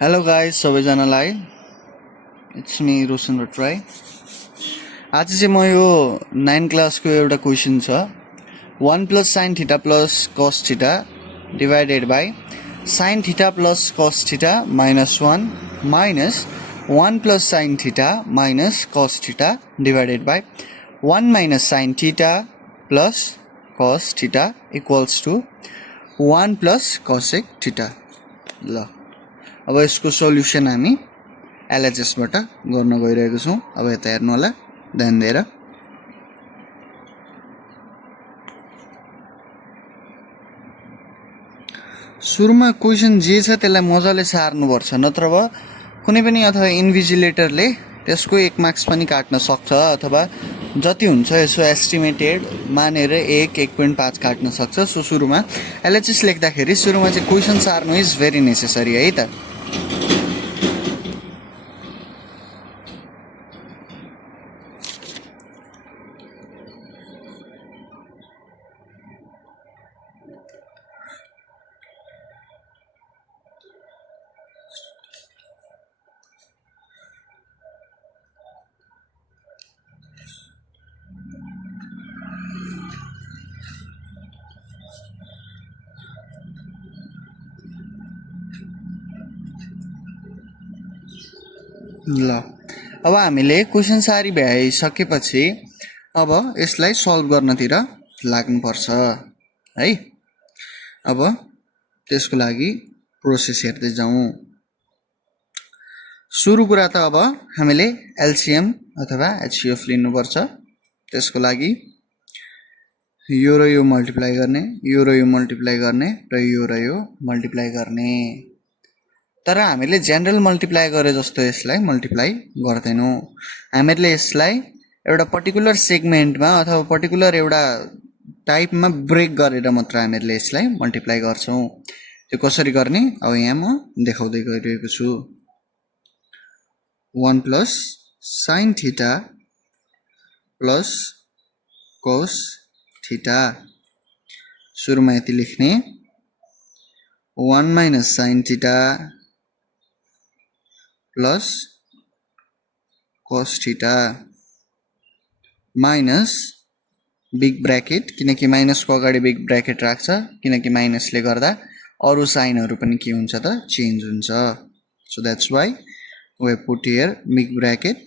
Hello guys सबैजनालाई it's me Roshan Bhattarai. आज चाहिँ म यो 9 क्लासको एउटा क्वेसन छ 1 + sin θ + cos θ divided by sin θ + cos θ -1 minus 1 + sin θ - cos θ divided by 1 - sin θ + cos θ equals to 1 + cosec θ। ल अब यसको सल्युसन हामी LHS बाट गर्न गइरहेको छौं। अब यता हेर्नु होला ध्यान दिएर। सुरुमा क्वेशन जे छ त्यसलाई मजाले सार्नु पर्छ, नत्र भए कुनै पनि अथवा इन्भिजिलेटरले त्यसको 1 मार्क्स पनि काट्न सक्छ अथवा जति हुन्छ यसो एस्टिमेटेड मानेर 1.5 काट्न सक्छ। सो सुरुमा LHS लेख्दाखेरि सुरुमा चाहिँ क्वेशन सार्नु इज भेरी नेसेसरी है त। ल अब हामीले क्वेशन सारी भ्याइसकेपछि अब यसलाई सल्भ गर्नतिर लाग्नुपर्छ है। अब त्यसको लागि प्रोसेस हेर्दै जाउँ। सुरु कुरा त अब हामीले एलसीएम अथवा एचसीएफ लिनुपर्छ। त्यसको लागि यो र यो मल्टिप्लाई गर्ने, यो र यो मल्टिप्लाई गर्ने र यो मल्टिप्लाई गर्ने। तर हामीले जनरल मल्टिप्लाई गरे जस्तो यसलाई मल्टिप्लाई गर्दैनौं। हामीले यसलाई एउटा पर्टिकुलर सेगमेन्टमा अथवा पर्टिकुलर एउटा टाइपमा ब्रेक गरेर मात्र हामीले यसलाई मल्टिप्लाई गर्छौं। त्यो कसरी गर्ने अब यहाँ म देखाउँदै गइरहेको छु। 1 + sin θ + cos θ। सुरुमा यति लेख्ने 1 - sin θ plus cos θ minus big bracket, किनकि माइनस को अगाडि बिग ब्रैकेट राख्छ, किनकि माइनसले गर्दा अरु साइनहरु पनि के हुन्छ त चेन्ज हुन्छ। So that's why we put here big bracket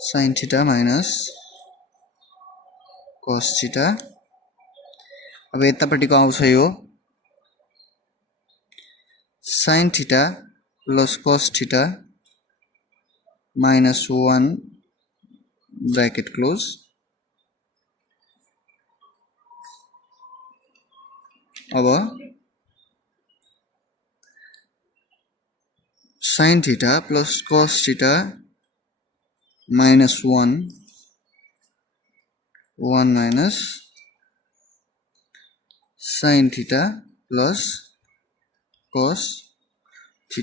sin θ minus cos θ। अब यतापट्टिको आउँछ यो sin θ plus cos θ minus 1 bracket close अब sin θ plus cos θ minus 1 minus sin θ plus cos θ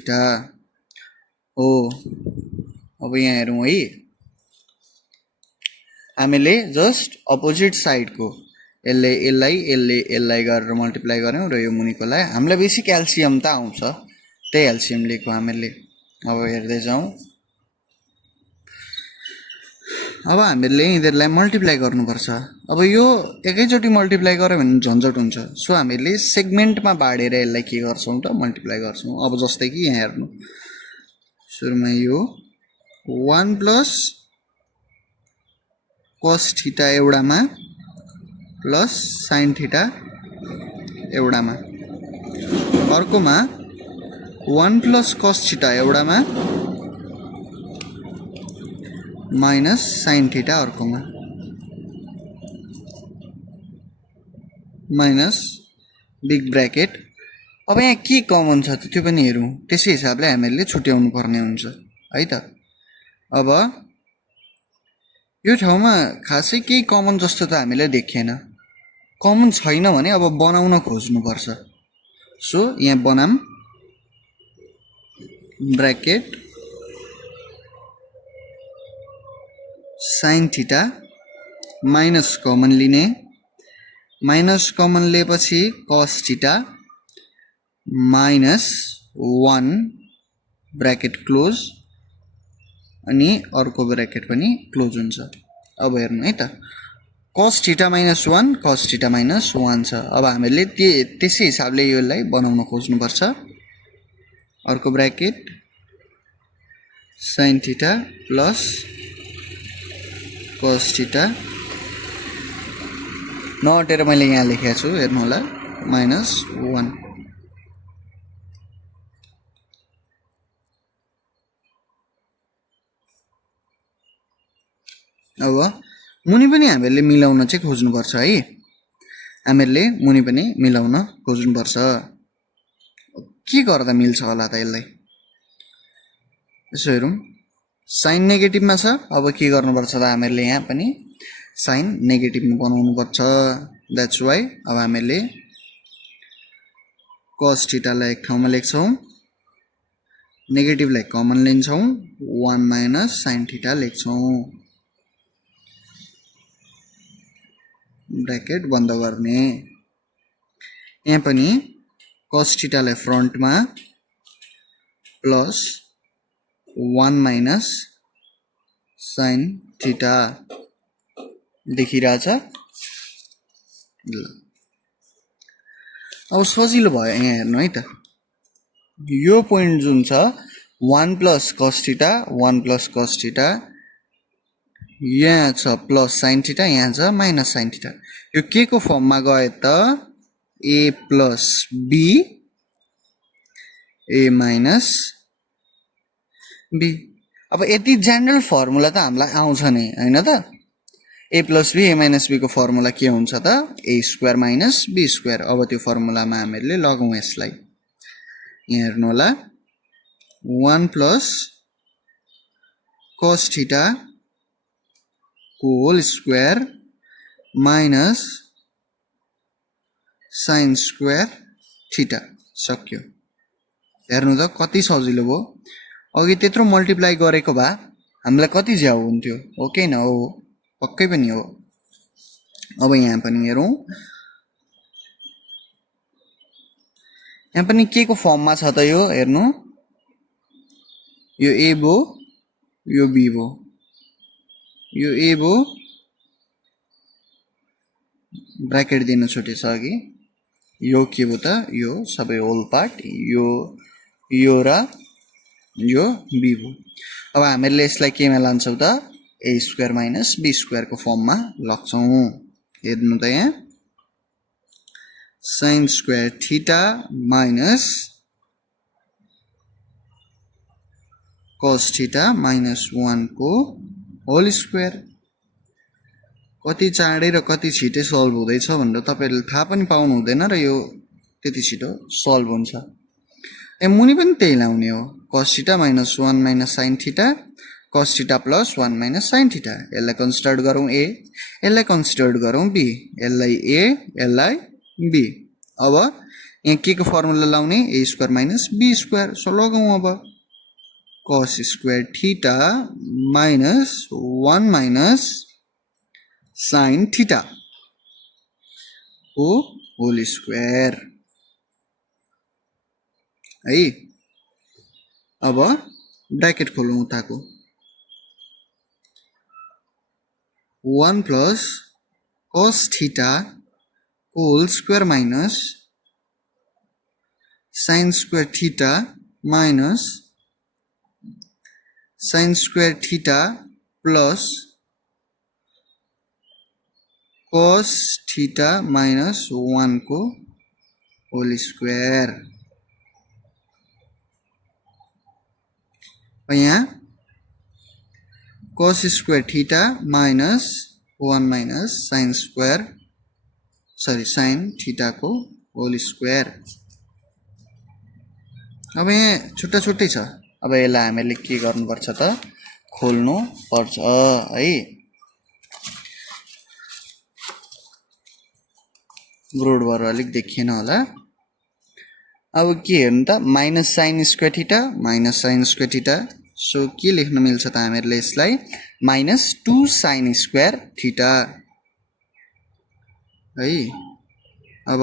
हो। अब यहाँ हेरौं है, हामीले जस्ट अपोजिट साइड को यसलाई गरेर मल्टिप्लाई गर्यौं र यो मुनिकोलाई हामीलाई बेसिक एलसीएम त आउँछ, त्यही एलसीएम लिएको हामीले। अब हेर्दै जाउँ। अब हामीले यिनीहरुलाई मल्टिप्लाई गर्नुपर्छ। अब यो एकैचोटी मल्टिप्लाई गर्यो भने झन्झट हुन्छ। सो हामीले सेगमेन्टमा बाडेर यसलाई के गर्छौं त मल्टिप्लाई गर्छौं। अब जस्तै कि यहाँ हेर्नु, सुरुमा यो 1 + cos θ एउटामा प्लस sin θ एउटामा, अर्कोमा 1 + cos θ एउटामा माइनस sin θ अर्कोमा माइनस बिग ब्रैकेट। अब यहाँ के कमन छ त्यो पनि हेरौं, त्यसै हिसाबले हामीले छुट्याउनु पर्ने हुन्छ है त। अब यो ठाउँमा खासै केही कमन जस्तो त हामीले देखेन। कमन छैन भने अब बनाउन खोज्नु पर्छ। सो यहाँ बनाम ब्रैकेट sin θ माइनस कमन लिने, माइनस कमन लिएपछि cos θ माइनस 1 ब्रैकेट क्लोज अनि अर्को ब्रैकेट पनि क्लोज हुन्छ। अब हेर्नु है त cos theta minus 1 cos theta minus 1 छ। अब हामीले त्यसै हिसाबले यसलाई बनाउन खोज्नु पर्छ। अर्को bracket sin theta plus cos theta नअटेर मैले यहाँ लेखेको छु हेर्नु होला माइनस 1। अब मुनि पनि हामीले मिलाउन चाहिँ खोज्नु पर्छ है। हामीले मुनि पनि मिलाउन खोज्नु पर्छ। के गर्दा मिल्छ होला त यसलाई? यसो हेरौँ साइन नेगेटिभमा छ। अब के गर्नुपर्छ त हामीले यहाँ पनि साइन नेगेटिभमा बनाउनु पर्छ। द्याट्स वाइ अब हामीले cos थीटालाई एक ठाउँमा लेख्छौँ, नेगेटिभलाई कमन लिन्छौँ, 1 माइनस sin थीटा लेख्छौँ। ब्रैकेट बन्द गर्ने। यहाँ पनि cos थीटालाई फ्रन्टमा प्लस 1 माइनस sin थीटा देखिरहेछ। ल अब सजिलो भयो यहाँ हेर्नु है त। यो पोइन्ट जुन छ 1 plus cos theta 1 plus cos theta, यहाँ छ प्लस sin थीटा, यहाँ छ माइनस sin थीटा। यो के को फर्ममा गए त a plus b a minus b। अब यति जनरल फर्मुला त हामीलाई आउँछ नि हैन त। a plus b a minus b को फर्मुला के हुन्छ त a square minus b square. अब त्यो फर्मुलामा हामीले लगौँ यसलाई। यहाँ हेर्नु होला 1 प्लस cos थीटा को whole square minus sin square theta. सक्यो। हेर्नु त कति सजिलो भयो। अघि त्यत्रो मल्टिप्लाई गरेको भए हामीलाई कति ज्याउ हुन्थ्यो, हो कि न हो? पक्कै पनि हो। अब यहाँ पनि हेरौँ, यहाँ पनि के को फर्ममा छ त यो हेर्नु। यो a भो, यो b भो, यो a भो, ब्रैकेट दिन छुटेछ अघि। यो के भो त यो सबै होल पार्ट, यो र यो b भो। अब हामीले यसलाई केमा लान्छौँ त a square minus b square को फर्ममा लग्छौँ। हेर्नु त यहाँ sin square theta minus cos theta minus 1 को होल स्क्वायर। कति चाँडै र कति छिटै सल्भ हुँदैछ भनेर तपाईहरुले थाहा पनि पाउनु हुँदैन र यो त्यति छिटो सल्भ हुन्छ। मुनि पनि त्यही लाउने हो, cos theta minus 1 minus sin theta, cos theta plus 1 minus sin theta. यसलाई कन्सिडर गरौँ a, यसलाई कन्सिडर गरौँ b, यसलाई a, यसलाई b। अब यहाँ के को फर्मुला लाउने a square minus b square. सो लगाउँ अब cos square theta minus 1 minus sin theta को होल स्क्वायर है। अब ब्रैकेट खोलौँ उताको 1 प्लस cos थीटा को whole square minus sin square theta minus sin square theta plus cos theta minus 1 को होल स्क्वायर। यहाँ cos square theta minus 1 minus sin square sin theta को whole square. अब यहाँ छुट्टा छुट्टै छ। अब यसलाई हामीले के गर्नुपर्छ त खोल्नु पर्छ है। ब्रोड भएर अलिक देखिएन होला। अब के हेर्नु त minus sin square theta minus sin square theta. So के लेख्न मिल्छ त हामीहरूले यसलाई माइनस 2 sin स्क्वायर थीटा है। अब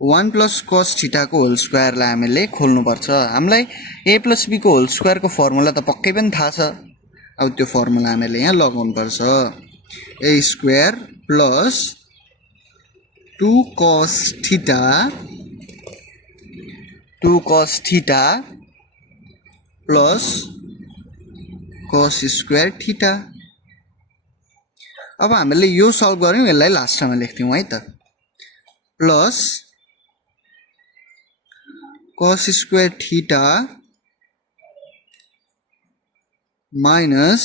1 प्लस cos थीटाको होल स्क्वायरलाई हामीले खोल्नुपर्छ। हामीलाई a प्लस b को होल स्क्वायरको फर्मुला त पक्कै पनि थाहा छ। अब त्यो फर्मुला हामीले यहाँ लगाउनुपर्छ। a square plus 2 cos theta plus cos square theta. अब हामीले यो सल्भ गर्यौं, यसलाई लास्टमा लेख्थ्यौं है त। Plus cos square theta minus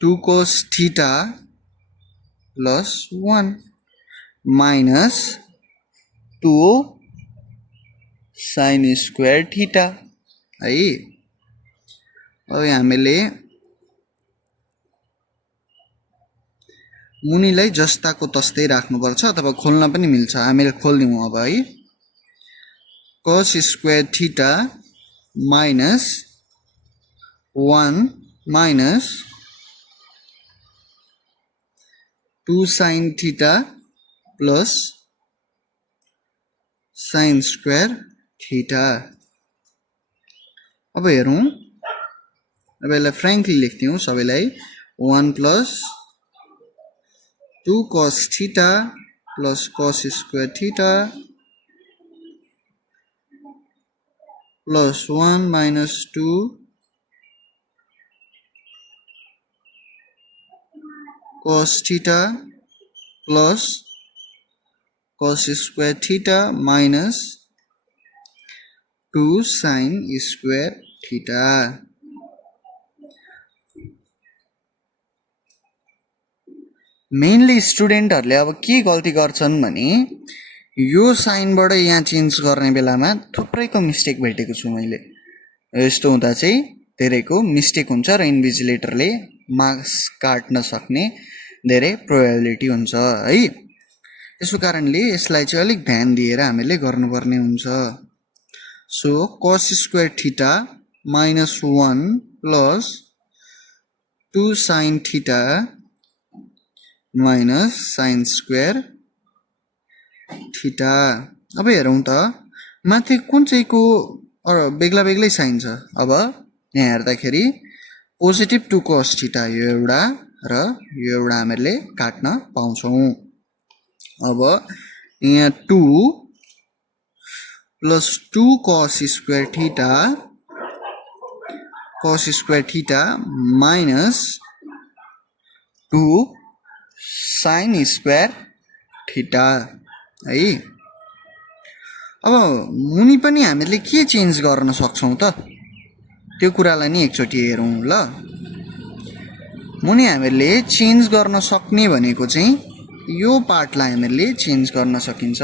2 cos theta plus 1 minus 2 sin square theta है। अब हामीले मुनिलाई जस्ताको तस्तै राख्नुपर्छ अथवा खोल्न पनि मिल्छ। हामीले खोल्दियौं अब है। cos square theta minus 1 minus 2 sin theta plus sin square theta. अब हेरौं, अब यसलाई फ्र्याङ्कली लेख्दियौं सबैलाई। 1 plus 2 cos theta plus cos square theta plus 1 minus 2 cos theta plus cos square theta minus 2 sin square theta. Mainly स्टुडेन्टहरुले अब के गल्ती गर्छन् भने यो साइनबाट यहाँ चेन्ज गर्ने बेलामा थुप्रैको मिस्टेक भेटेको छु मैले। यस्तो हुँदा चाहिँ धेरैको मिस्टेक हुन्छ र इन्भिजिलेटरले मार्क्स काट्न सक्ने धेरै प्रोबेबिलिटी हुन्छ है। त्यसो कारणले यसलाई चाहिँ अलिक ध्यान दिएर हामीले गर्नुपर्ने हुन्छ। So cos square theta minus 1 plus 2 sin theta minus sin square theta. अब हेरौं त माथि कुन चाहिँको बेग्ला बेग्लै साइन छ। अब यहाँ हेर्दाखेरि पोजिटिभ 2 cos थीटा यो एउटा र यो एउटा हामीले काट्न पाउँछौं। अब यहाँ 2 plus 2 cos square theta minus 2 sin square theta है। अब मुनि पनि हामीले के चेन्ज गर्न सक्छौं त त्यो कुरालाई नि एकचोटी हेरौं ल। मुनि हामीले चेन्ज गर्न सक्ने भनेको चाहिँ यो पार्टलाई हामीले चेन्ज गर्न सकिन्छ।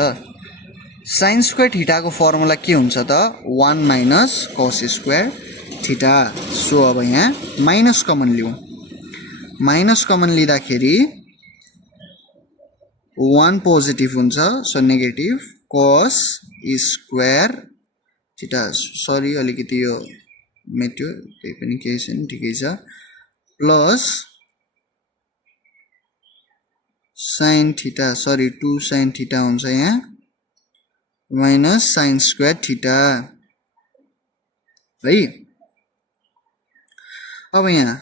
sin स्क्वायर थीटाको फर्मुला के हुन्छ त 1 minus cos square theta. So अब यहाँ माइनस कमन लियौं। माइनस कमन लिँदाखेरि 1 पोजिटिभ हुन्छ, so negative cos square theta. Sorry अलिकति यो मेट्यो, त्यही पनि केही छैन, ठिकै छ। Plus sin theta, sorry 2 sin theta हुन्छ यहाँ माइनस sin स्क्वायर थीटा है। अब यहाँ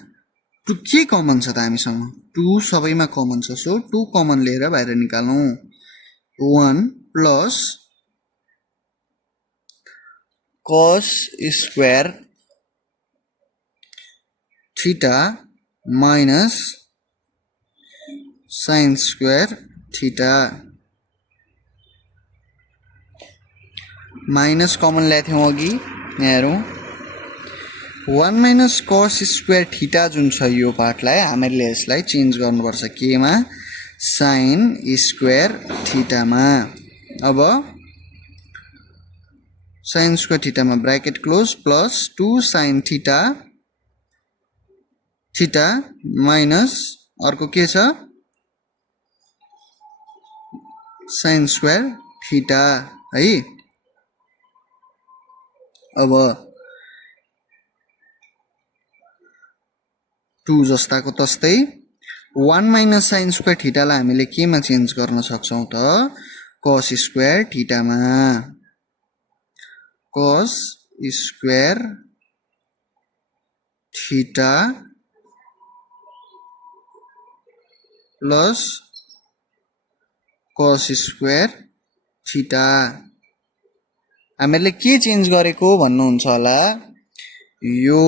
2 के कमन छ त हामीसँग? 2 सबैमा कमन छ। सो 2 कमन लिएर बाहिर निकालौं। 1 plus cos square theta minus sin square theta. Minus common ल्याएको थियौं अघि, यहाँ हेरौं 1 माइनस cos स्क्वायर थीटा जुन छ यो पार्टलाई हामीले यसलाई चेन्ज गर्नुपर्छ केमा? sin स्क्वायर थीटामा। अब sin स्क्वायर थीटामा bracket close plus 2 sin theta minus अर्को के छ sin स्क्वायर थीटा है। अब 2 जस्ताको तस्तै 1 माइनस sin स्क्वायर थीटालाई हामीले केमा चेन्ज गर्न सक्छौं त cos स्क्वायर थीटामा cos square theta plus cos square theta हामीले के चेन्ज गरेको भन्नुहुन्छ होला यो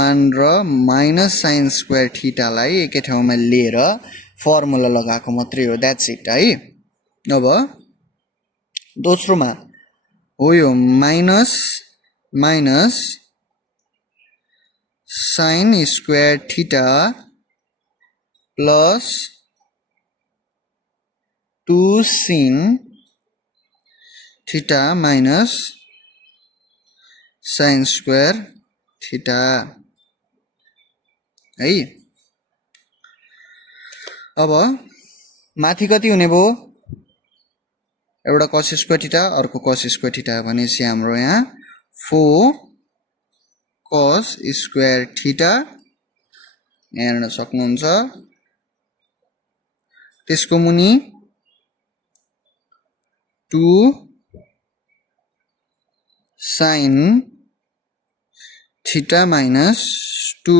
1 र माइनस sin स्क्वायर थीटालाई एकै ठाउँमा लिएर फर्मुला लगाएको मात्रै हो द्याट्स इट है अब दोस्रोमा हो यो minus sin square theta plus 2 sin theta minus sin square theta है अब माथि कति हुने भयो एउटा cos स्क्वायर थीटा अर्को cos स्क्वायर थीटा भनेपछि हाम्रो यहाँ 4 cos स्क्वायर थीटा हेर्न सक्नुहुन्छ त्यसको मुनि 2 sin theta minus 2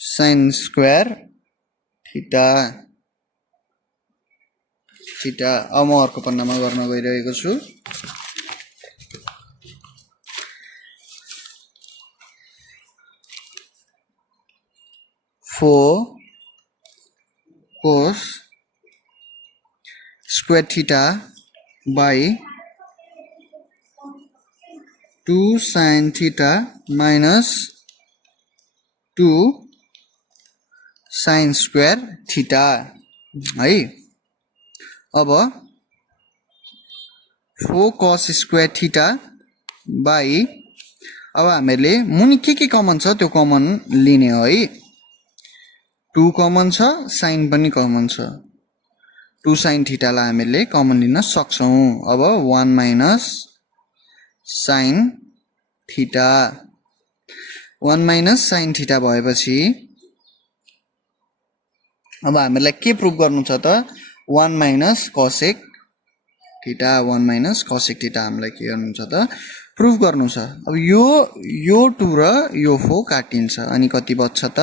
sin square theta अब म अर्को पन्नामा गर्न गइरहेको छु 4 cos square theta by 2 sin theta minus 2 sin square theta है अब 4 cos square theta by अब हामीले मुनि के कमन छ त्यो कमन लिने हो है 2 कमन छ sin पनि कमन छ 2 sin थीटा लाई हामीले कमन लिन सक्छौं अब 1 minus sin theta 1 minus sin theta भएपछि अब हामीलाई के प्रुफ गर्नु छ त 1 minus cosec theta 1 minus cosec theta हामीलाई के गर्नु छ त प्रुफ गर्नु छ अब यो 2 र यो 4 काटिन्छ अनि कति बच्छ त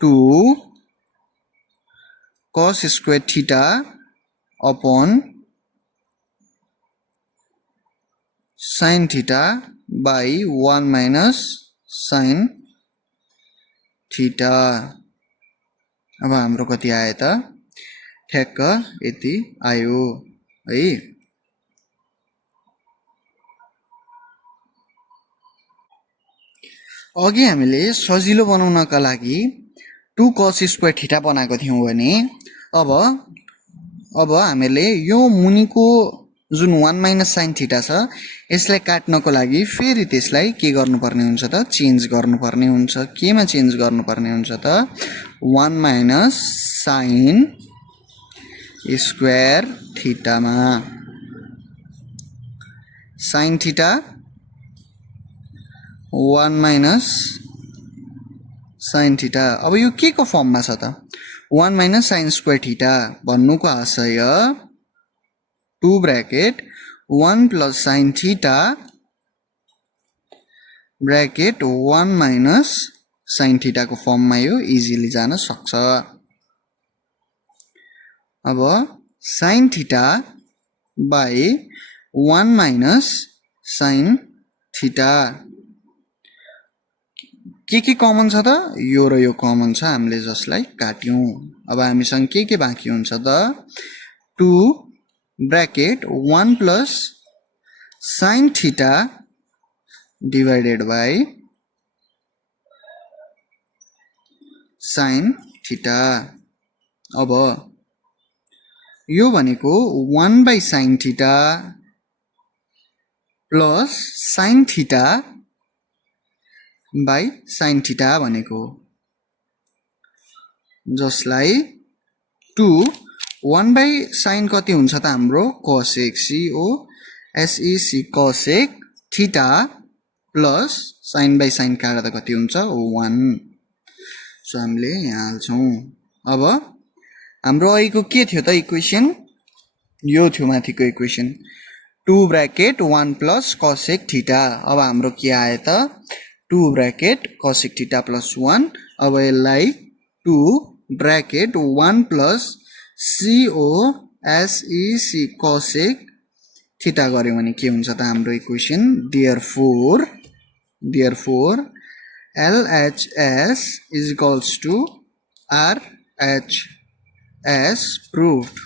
2 cos square theta upon sin theta by 1 minus sin theta अब हाम्रो कति आयो त ठ्याक्क यति आयो है अघि हामीले सजिलो बनाउनका लागि 2 cos square थीटा बनाएको थियौं भने अब हामीले यो मुनिको जुन 1 minus sin थीटा छ यसलाई काट्नको लागि फेरि त्यसलाई के गर्नुपर्ने हुन्छ त चेन्ज गर्नुपर्ने हुन्छ केमा चेन्ज गर्नुपर्ने हुन्छ त 1 minus sin स्क्वायर थीटा मा sin theta 1 minus sin theta अब यो के को फर्ममा छ त 1 minus sin square theta भन्नुको आशय 2 bracket 1 plus sin theta bracket 1 minus sin theta को फर्ममा यो इजिली जान सक्छ अब sin theta by 1 minus sin theta के कमन छ त यो र यो कमन छ हामीले जसलाई काट्यौं अब हामीसँग के बाँकी हुन्छ त 2 bracket 1 plus sin theta divided by sin theta अब यो भनेको 1 by sin theta plus sin theta by sin theta भनेको जसलाई 2 1 by sin कति हुन्छ त हाम्रो cosec cosec theta plus sin by sin काट्दा कति हुन्छ 1 सो हामीले यहाँ हाल्छौं अब हाम्रो अहिलेको के थियो त इक्वेसन यो थियो माथिको equation 2 bracket 1 plus cosec theta अब हाम्रो के आयो त 2 ब्रैकेट कसेक थीटा प्लस 1 अब यसलाई 2 bracket 1 plus COSEC cosec theta गर्यो भने के हुन्छ त हाम्रो equation therefore LHS is equals to RHS proved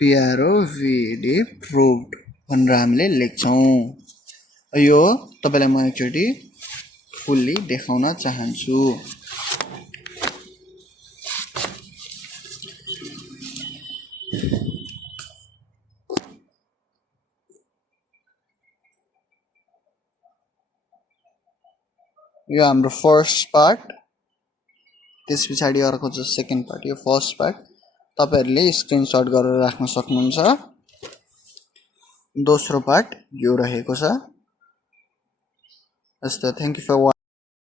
PROVD proved भनेर हामीले लेख्छौं यो तपाईलाई म एकचोटी फुल्ली देखाउन चाहन्छु यो हाम्रो फर्स्ट पार्ट त्यसपछि अर्को चाहिँ सेकेन्ड पार्ट यो फर्स्ट पार्ट तपाईहरुले स्क्रिनशट गरेर राख्न सक्नुहुन्छ दोस्रो पार्ट यो रहेको छ हस् त थ्यांक यू फर